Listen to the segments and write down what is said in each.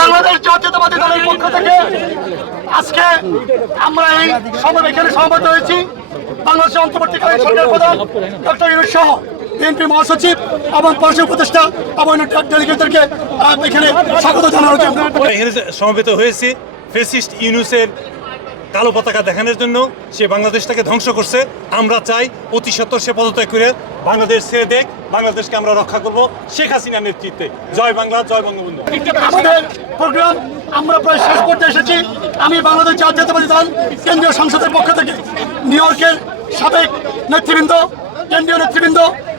বাংলাদেশ জাতীয়তাবাদী দলের পক্ষ থেকে আজকে আমরা এই সমাবেশ এখানে সমাবেত হয়েছি। বাংলাদেশের অন্তর্বর্তীকালীন সরকার প্রধান ডক্টর ইউনুস সহ বিএনপি মহাসচিব এবং পরিষদ উপদেষ্টা এবং ডেলিগেটদেরকে এখানে স্বাগত জানানোর জন্য। এখানে সমবেত হয়েছে ফেসিস্ট ইউনুসের কালো পতাকা দেখানোর জন্য সে বাংলাদেশটাকে ধ্বংস করছে। আমরা চাই অতি সত্তর সে পদত্যাগ করে বাংলাদেশ ছেড়ে দেখ বাংলাদেশকে আমরা রক্ষা করব শেখ হাসিনার নেতৃত্বে। জয় বাংলা জয় বঙ্গবন্ধু। আমাদের প্রোগ্রাম আমরা প্রায় শেষ করতে এসেছি। আমি বাংলাদেশ জাতীয়তাবাদী দল কেন্দ্রীয় সংসদের পক্ষ থেকে নিউ ইয়র্কের সাবেক নেতৃবৃন্দ, কেন্দ্রীয় নেতৃবৃন্দ,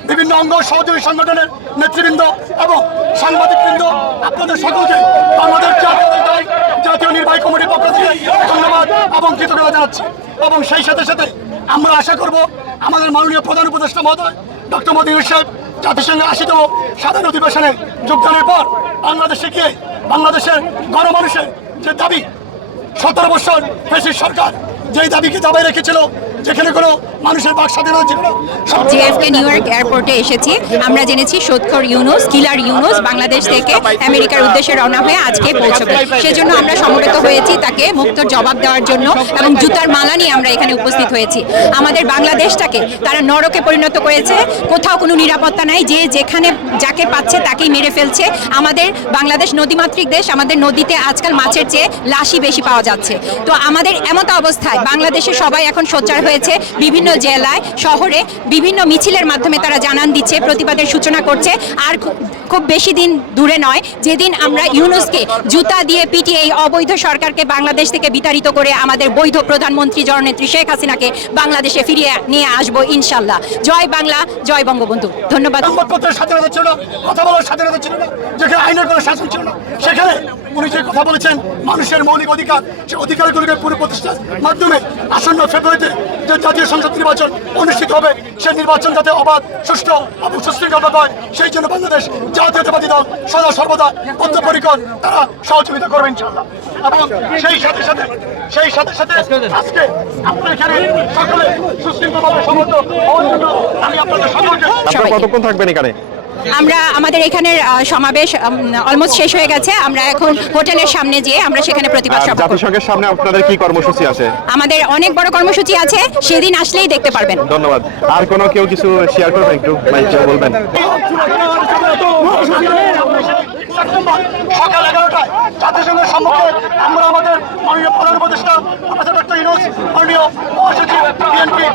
বিভিন্ন অঙ্গ সহযোগী সংগঠনের নেতৃবৃন্দ এবং সাংবাদিকবৃন্দ, আপনাদের সকলকে বাংলাদেশ জাতীয় নির্বাহী কমিটির পক্ষ থেকে ধন্যবাদ এবং কৃতজ্ঞতা জানাচ্ছি। এবং সেই সাথে সাথে আমরা আশা করব আমাদের মাননীয় প্রধান উপদেষ্টা মহোদয়, ডক্টর মোদী সাহেব জাতিসংঘের আশিতম সাধারণ অধিবেশনে যোগদানের পর বাংলাদেশে গিয়ে বাংলাদেশের গণমানুষের যে দাবি, সতেরো বছর ফেসির সরকার যেই দাবিকে দাবাই রেখেছিল যেখানে কোনো মানুষের বাক স্বাধীনতা ছিল জেএফকে নিউ ইয়র্ক এয়ারপোর্টে এসেছি। আমরা জেনেছি সোৎখর ইউনুস, কিলার ইউনুস বাংলাদেশ থেকে আমেরিকার উদ্দেশ্যে রওনা হয়ে আজকে পৌঁছবে সেজন্য আমরা সমবেত হয়েছি তাকে মুক্ত জবাব দেওয়ার জন্য এবং জুতার মালা নিয়ে আমরা এখানে উপস্থিত হয়েছি। আমাদের বাংলাদেশটাকে তারা নরকে পরিণত করেছে। কোথাও কোনো নিরাপত্তা নাই। যে যেখানে যাকে পাচ্ছে তাকেই মেরে ফেলছে। আমাদের বাংলাদেশ নদীমাতৃক দেশ, আমাদের নদীতে আজকাল মাছের চেয়ে লাশই বেশি পাওয়া যাচ্ছে। তো আমাদের এমত অবস্থায় বাংলাদেশে সবাই এখন সোচ্চার হয়েছে বিভিন্ন জেলায়, শহরে বিভিন্ন মিছিলের মাধ্যমে তারা জানান দিচ্ছে, প্রতিবাদের সূচনা করছে। আর খুব বেশি দিন দূরে নয়, যেদিন আমরা ইউনুসকে জুতা দিয়ে পিটিয়ে এই অবৈধ সরকারকে বাংলাদেশ থেকে বিতাড়িত করে আমাদের বৈধ প্রধানমন্ত্রী জননেত্রী শেখ হাসিনাকে বাংলাদেশে ফিরিয়ে নিয়ে আসব ইনশাল্লাহ। জয় বাংলা, জয় বঙ্গবন্ধু। ধন্যবাদ। স্বাধীনতা ছিল কথা বলার স্বাধীনতা ছিল না, যেখানে আইনের কোনো শাসন ছিল না, সেখানে উনি যে কথা বলেছেন, মানুষের মৌলিক অধিকার, সে অধিকারগুলিকে পুরো প্রতিষ্ঠার মাধ্যমে আসন্ন ফেব্রুয়ারিতে যে জাতীয় সংসদ নির্বাচন অনুষ্ঠিত হবে সেই নির্বাচন যাতে অবাধ, সুষ্ঠু এবং সুশৃঙ্খলভাবে হয়, সেই জন্য বাংলাদেশ জাতীয়তাবাদী দল সদা সর্বদা বদ্ধপরিকর তারা সহযোগিতা করবে ইনশাল্লাহ এবং সেই সাথে সাথে, সেই সাথে সাথে আজকে আপনার এখানে সকলে সুশৃঙ্খলভাবে সমর্থ হওয়ার জন্য আমি আপনাদের সকলকে। কতক্ষণ থাকবেন এখানে আমরা আমাদের এখানের সমাবেশ অলমোস্ট শেষ হয়ে গেছে। আমরা এখন হোটেলের সামনে যেয়ে আমরা সেখানে প্রতিবাদ সভা জাতিসংঘের সামনে আপনাদের কি কর্মসূচি আছে? আমাদের অনেক বড় কর্মসূচি আছে সেদিন আসলেই দেখতে পারবেন। ধন্যবাদ। আর কোনো কেউ কিছু শেয়ার করবেন একটু? বলবেন। সেপ্টেম্বর সকাল এগারোটায় জাতিসংঘের সম্মুখে আমরা আমাদের মাননীয় প্রধান উপদেষ্টা প্রফেসর ডক্টর মাননীয় মহাসচিব বিএনপি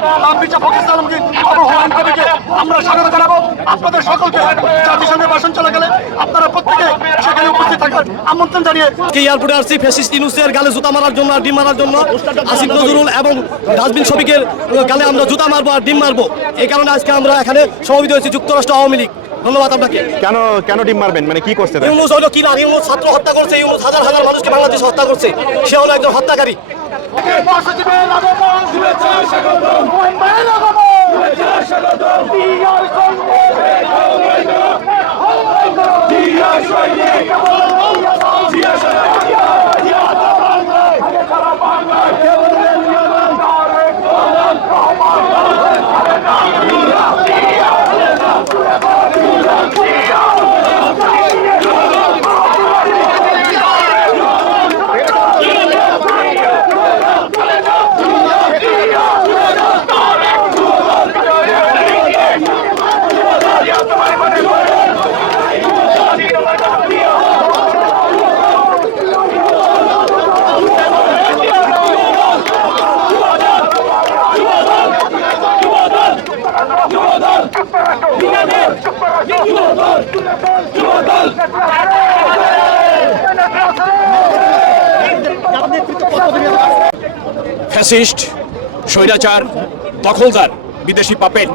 হুমায়ুন কবিরকে আমরা স্বাগত জানাব। আপনাদের সকলকে জাতিসংঘের চলাকালে আপনারা প্রত্যেকে সেখানে উপস্থিত থাকার আমন্ত্রণ জানিয়ে এয়ারপোর্টে আসছি? ফ্যাসিস্ট ইনুসের গালে জুতা মারার জন্য ডিম মারার জন্য আসিফ নজরুল এবং ডাস্টবিন শফিকের গালে আমরা জুতা মারবো আর ডিম মারবো। এই কারণে আজকে আমরা এখানে সমবেত হয়েছি যুক্তরাষ্ট্র আওয়ামী লীগ। ধন্যবাদ আপনাকে। কেন কেন ডিম মারবেন? মানে কি করছে? ইউনুস হলো কিলার ইউনুস ছাত্র হত্যা করছে ইউনুস হাজার হাজার মানুষকে বাংলাদেশ হত্যা করছে। সে হলো একজন হত্যাকারী। মহাসচিবের আগমন শুভেচ্ছা স্বাগতম হুমায়ুন আগমন শুভেচ্ছা স্বাগতম দিয়ার সৈনিক দিয়ার সৈনিক দিয়ার সৈনিক ফ্যাসিস্ট, স্বৈরাচার, দখলদার, বিদেশি পাপেট,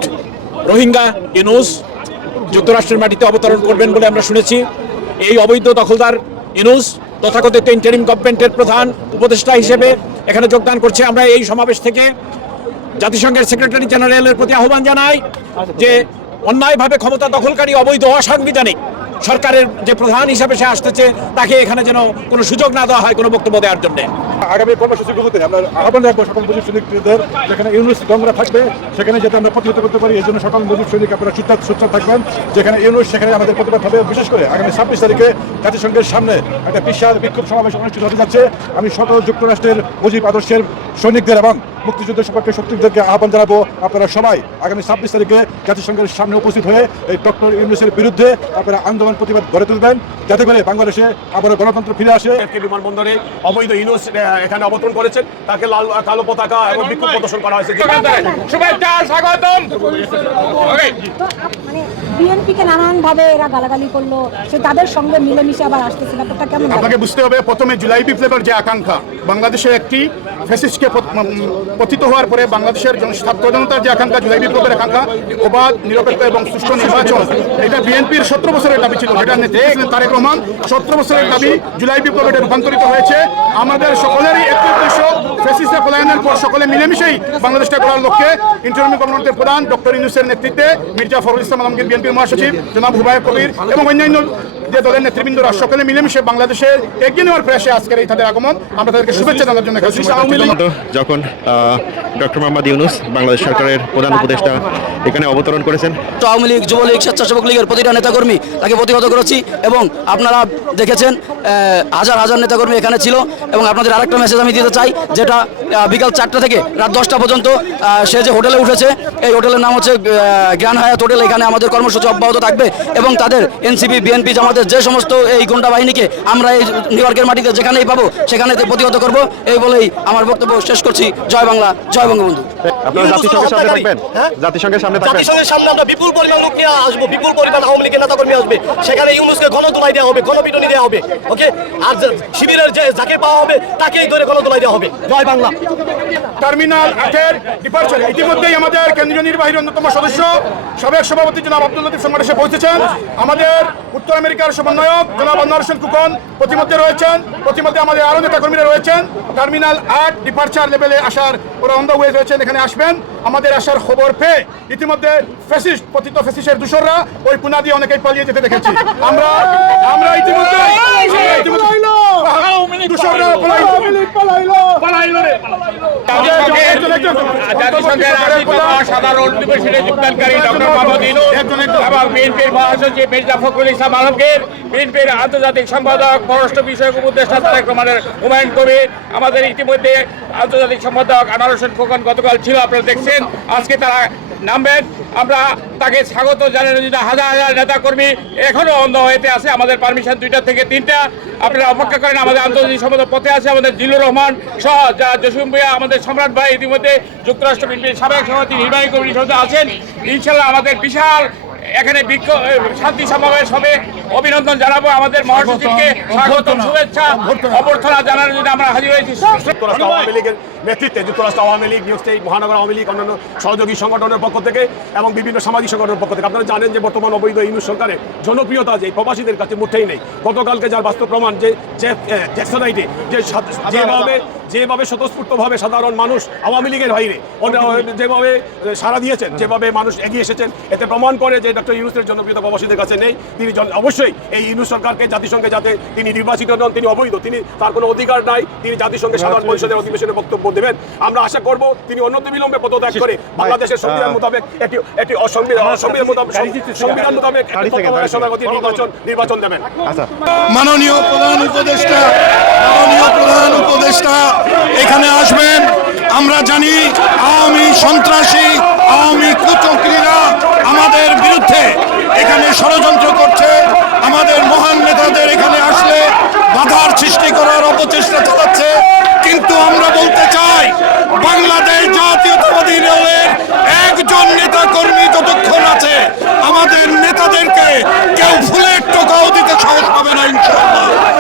রোহিঙ্গা, ইনুস যুক্তরাষ্ট্রের মাটিতে অবতরণ করবেন বলে আমরা শুনেছি। এই অবৈধ দখলদার ইনুস তথাকথিত ইন্টারিম গভর্নমেন্টের প্রধান উপদেষ্টা হিসেবে এখানে যোগদান করছে। আমরা এই সমাবেশ থেকে জাতিসংঘের সেক্রেটারি জেনারেলের প্রতি আহ্বান জানাই যে অন্যায়ভাবে ক্ষমতা দখলকারী, অবৈধ, অসাংবিধানিক সরকারের যে প্রধান হিসাবে সে আসতেছে, তাকে এখানে যেন কোনো সুযোগ না দেওয়া হয় কোনো বক্তব্য দেওয়ার জন্য। আগামী কর্মসূচিগুলোতে আমরা আহ্বান রাখব সকল মজুর সৈনিকদের, যেখানে ইউনুস গঙ্গরা থাকবে, সেখানে যাতে আমরা প্রতিহত করতে পারি এই জন্য সকল মজুর সৈনিক আপনারা চুপচাপ চুপচাপ থাকবেন। যেখানে ইউনুস, সেখানে আমাদের প্রতিবাদ হবে, বিশেষ করে আগামী ছাব্বিশ তারিখে জাতিসংঘের সামনে একটা বিশাল বিক্ষোভ সমাবেশ অনুষ্ঠিত হতে যাচ্ছে। আমি সকল যুক্তরাষ্ট্রের মুজিব আদর্শের সৈনিকদের এবং মুক্তিযুদ্ধের সম্পর্কে শক্তিদেরকে আহ্বান জানাব আপনারা সবাই। আগামী ছাব্বিশ তারিখে জাতিসংঘের সামনে উপস্থিত হয়ে এই ডক্টর ইউনুসের বিরুদ্ধে আপনারা আন্দোলন প্রতিবাদ গড়ে তুলবেন। যাতে করে বাংলাদেশে আবারও গণতন্ত্র ফিরে আসে। বিমানবন্দরে অবৈধ ইউনুস এখানে অবতরণ করেছেন। তাকে লাল কালো পতাকা এবং বিক্ষোভ প্রদর্শন করা হয়েছে। শুভেচ্ছা স্বাগতম। মানে বিএনপিকে নানানভাবে এরা গালাগালি করল সে তাদের সঙ্গে মিলেমিশে আবার আসতেছে ব্যাপারটা কেমন আপনাকে বুঝতে হবে প্রথমে জুলাই বিপ্লবের যে আকাঙ্ক্ষা বাংলাদেশের একটি উম, পতিত হওয়ার পরে বাংলাদেশের ছাত্র যে আকাঙ্ক্ষা জুলাই বিপ্লবের আকাঙ্ক্ষা অবাধ নিরপেক্ষ এবং সুষ্ঠু নির্বাচন এটা বিএনপির সতেরো বছরের দাবি ছিল এটা নেতৃত্বে তারেক রহমান। সতেরো বছরের দাবি জুলাই বিপ্লবে এটা রূপান্তরিত হয়েছে। আমাদের সকলেরই একটি উদ্দেশ্য ফেসিস্টের পলায়নের পর সকলে মিলেমিশেই বাংলাদেশটা করার লক্ষ্যে ইন্টারমিডিয়েট গভর্নমেন্টের প্রধান ডক্টর ইউনুসের নেতৃত্বে মির্জা ফখরুল ইসলাম আলমগীর বিএনপির মহাসচিব জনাব হুবায়ব কবির এবং অন্যান্য যে দলের নেতৃবৃন্দরা সকলে মিলেমিশে বাংলাদেশে এগিয়ে নেওয়ার প্রয়াসে আজকের এই তাদের আগমন। আমরা তাদেরকে শুভেচ্ছা জানার জন্য যখন ডক্টর মোহাম্মদ ইউনুস, বাংলাদেশ সরকারের প্রধান উপদেষ্টা, এখানে অবতরণ করেছেন। আওয়ামী লীগ, যুবলীগ, স্বেচ্ছাসেবক লীগের প্রতিটা নেতাকর্মী তাকে প্রতিহত করেছি এবং আপনারা দেখেছেন হাজার হাজার নেতাকর্মী এখানে ছিল এবং আপনাদের আরেকটা মেসেজ আমি দিতে চাই, যেটা বিকাল চারটা থেকে রাত দশটা পর্যন্ত সে যে হোটেলে উঠেছে, এই হোটেলের নাম হচ্ছে গ্র্যান্ড হায়াত হোটেল, এখানে আমাদের কর্মসূচি অব্যাহত থাকবে এবং তাদের এনসিপি, বিএনপি, জামাতের যে সমস্ত এই গুন্ডা বাহিনীকে আমরা এই নিউ ইয়র্কের মাটিতে যেখানেই পাবো সেখানে প্রতিহত করব, এই বলেই আমার বক্তব্য শেষ করছি। জয় বাংলা, জয় বঙ্গবন্ধু। আপনারা জাতিসংঘের সামনে থাকবেন। হ্যাঁ? জাতিসংঘের সামনে থাকবেন। জাতিসংঘের সামনে আমরা বিপুল পরিমাণ লোক নিয়ে আসব বিপুল পরিমাণ আওয়ামী লীগের নেতাকর্মী আসবে। সেখানে ইউনুসকে গণদোলাই দেওয়া হবে গণপিটনি দেওয়া হবে ওকে? আর শিবিরের যে যাকে পাওয়া হবে তাকেই ধরে গণদোলাই দেওয়া হবে। জয় বাংলা। টার্মিনাল আটের ডিপার্চার ইতিমধ্যেই আমাদের কেন্দ্রীয় নির্বাহীর অন্যতম সদস্য সাবেক সভাপতি জনাব আব্দুল লতিফ এসে পৌঁছেছেন। আমাদের উত্তর আমেরিকার সমন্বয়ক জনাব আনোয়ার হোসেন কুকন প্রতিমধ্যে রয়েছেন। প্রতিমধ্যে আমাদের আরও আরও নেতাকর্মীরা রয়েছেন। টার্মিনাল আট ডিপার্চার লেভেলে আসার ওরা হয়ে রয়েছেন এখানে আসবেন। আমাদের আসার খবর পেয়ে ইতিমধ্যে ফেসিস্ট পতিত ফেসিসের দূষররা ওই পুনা দিয়ে অনেকেই পালিয়ে যেতে দেখেছি। আমরা আমরা ইতিমধ্যে পালাইলো। পলাইলো। আন্তর্জাতিক সম্পাদক পররাষ্ট্র বিষয়ক উপদেষ্টা তারেক রহমানের হুমায়ুন কবির আমাদের ইতিমধ্যে আন্তর্জাতিক সম্পাদক আনারসেন খোকন গতকাল ছিল, আপনারা দেখছেন। আজকে তারা নামবেন। আমরা তাকে স্বাগত জানানোর জন্য হাজার হাজার নেতাকর্মী এখনও অন্ধ হয়েতে আছে। আমাদের পারমিশন দুইটা থেকে তিনটা। আপনারা অপেক্ষা করেন, আমাদের আন্তর্জাতিক সম্পাদক পথে আছে আমাদের জিলুর রহমান সহ যা জসিম ভাইয়া, আমাদের সম্রাট ভাই ইতিমধ্যে যুক্তরাষ্ট্র বিএনপির সাবেক সভাপতি নির্বাহী কমিটির সদস্য আছেন। ইনশাল্লাহ আমাদের বিশাল এখানে বিক্ষোভ শান্তি সমাবেশ হবে। অভিনন্দন জানাব আমাদের মহাসচিবকে। স্বাগত শুভেচ্ছা অভ্যর্থনা। জানানোর জন্য আমরা হাজির হয়েছি। যুক্তরাষ্ট্র আওয়ামী লীগের নেতৃত্বে যুক্তরাষ্ট্র আওয়ামী লীগ নিউ স্টেট মহানগর আওয়ামী লীগ অন্যান্য সহযোগী সংগঠনের পক্ষ থেকে এবং বিভিন্ন সামাজিক সংগঠনের পক্ষ থেকে। আপনারা জানেন যে বর্তমান অবৈধ ইউনুস সরকারের জনপ্রিয়তা যে প্রবাসীদের কাছে মুঠেই নেই। গতকালকে যার বাস্তব প্রমাণ যে যে যেভাবে যেভাবে স্বতঃস্ফূর্তভাবে সাধারণ মানুষ আওয়ামী লীগের বাইরে যেভাবে সারা দিয়েছেন যেভাবে মানুষ এগিয়ে এসেছেন এতে প্রমাণ করে যে ডক্টর ইউনুসের জনপ্রিয়তা প্রবাসীদের কাছে নেই। তিনি অবশ্যই এই ইউনুস সরকারকে জাতিসংঘে যাতে তিনি নির্বাচিত নন তিনি অবৈধ তিনি তার কোনো অধিকার নাই তিনি জাতিসংঘের সাধারণ পরিষদের অধিবেশনে বক্তব্য দেবেন। আমরা আশা করব তিনি অন্যত বিলম্বে পদত্যাগ করে বাংলাদেশের সংবিধান মোতাবেক একটি একটি অসংবিধান সংবিধান মোতাবেক সংবিধান মোতাবেক নির্বাচন নির্বাচন দেবেন। আচ্ছা। মাননীয় প্রধান উপদেষ্টা মাননীয় প্রধান উপদেষ্টা এখানে আসবেন। আমরা জানি আওয়ামী সন্ত্রাসী, আওয়ামী কুচক্রীরা আমাদের বিরুদ্ধে এখানে ষড়যন্ত্র